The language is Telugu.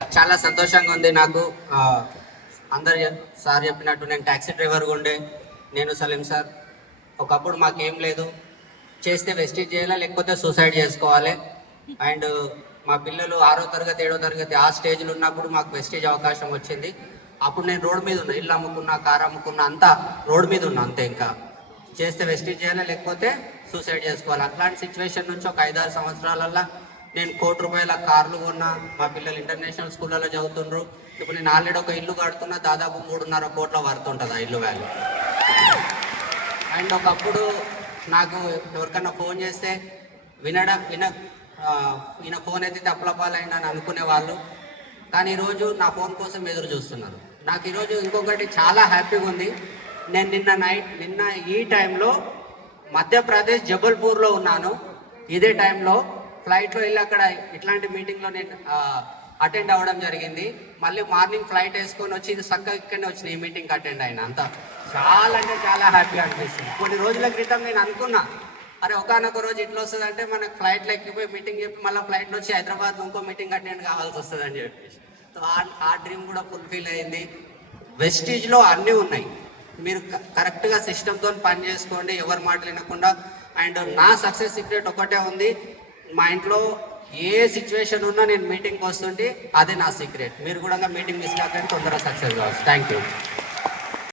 చాలా సంతోషంగా ఉంది నాకు. అందరు సార్ చెప్పినట్టు నేను ట్యాక్సీ డ్రైవర్గా ఉండే. నేను సలీం సార్. ఒకప్పుడు మాకేం లేదు. చేస్తే వెస్టేజ్ చేయాలా లేకపోతే సూసైడ్ చేసుకోవాలి. అండ్ మా పిల్లలు ఆరో తరగతి ఏడో తరగతి ఆ స్టేజ్లో ఉన్నప్పుడు మాకు వెస్టేజ్ అవకాశం వచ్చింది. అప్పుడు నేను రోడ్ మీద ఉన్నా ఇల్లు అమ్ముకున్నా కారు అమ్ముకున్నా అంతా రోడ్ మీద ఉన్నా అంతే ఇంకా. చేస్తే వెస్టేజ్ చేయాలా లేకపోతే సూసైడ్ చేసుకోవాలి. అట్లాంటి సిచ్యువేషన్ నుంచి ఒక ఐదారు సంవత్సరాలల్లో నేను కోటి రూపాయల కార్లు కొన్నా మా పిల్లలు ఇంటర్నేషనల్ స్కూళ్ళలో చదువుతుండ్రు. ఇప్పుడు నేను ఆల్రెడీ ఒక ఇల్లు కడుతున్నా దాదాపు మూడున్నర కోట్ల వర్త్ ఉంటుంది ఆ ఇల్లు వాల్యూ అండ్ ఒకప్పుడు నాకు ఎవరికన్నా ఫోన్ చేస్తే వినడం విన ఈయన ఫోన్ అయితే తప్పలపాలైనా అని అనుకునేవాళ్ళు కానీ ఈరోజు నా ఫోన్ కోసం ఎదురు చూస్తున్నారు. నాకు ఈరోజు ఇంకొకటి చాలా హ్యాపీగా ఉంది. నేను నిన్న నైట్ నిన్న ఈ టైంలో మధ్యప్రదేశ్ జబల్పూర్లో ఉన్నాను. ఇదే టైంలో ఫ్లైట్లో వెళ్ళి అక్కడ ఇట్లాంటి మీటింగ్లో నేను అటెండ్ అవ్వడం జరిగింది. మళ్ళీ మార్నింగ్ ఫ్లైట్ వేసుకొని వచ్చి ఇది చక్కగా ఇక్కడనే వచ్చిన ఈ మీటింగ్కి అటెండ్ అయిన. అంతా చాలా అంటే చాలా హ్యాపీ అనిపిస్తుంది. కొన్ని రోజుల క్రితం నేను అనుకున్నా అరే ఒకనొక రోజు ఇట్లా వస్తుందంటే మనకు ఫ్లైట్లో ఎక్కిపోయి మీటింగ్ చెప్పి మళ్ళీ ఫ్లైట్లో వచ్చి హైదరాబాద్ ఇంకో మీటింగ్ అటెండ్ కావాల్సి వస్తుంది అని చెప్పేసి. సో ఆ- డ్రీమ్ కూడా ఫుల్ఫిల్ అయింది. వెస్టీజ్లో అన్నీ ఉన్నాయి. మీరు కరెక్ట్గా సిస్టమ్తో పని చేసుకోండి ఎవరి మాట వినకుండా. అండ్ నా సక్సెస్ సీక్రెట్ ఒకటే ఉంది. మా ఇంట్లో ఏ సిచ్యువేషన్ ఉన్నా నేను మీటింగ్కి వస్తుంటే అదే నా సీక్రెట్ మీరు కూడా మీటింగ్ మిస్ కాకండి తొందరగా సక్సెస్ కావచ్చు. Thank you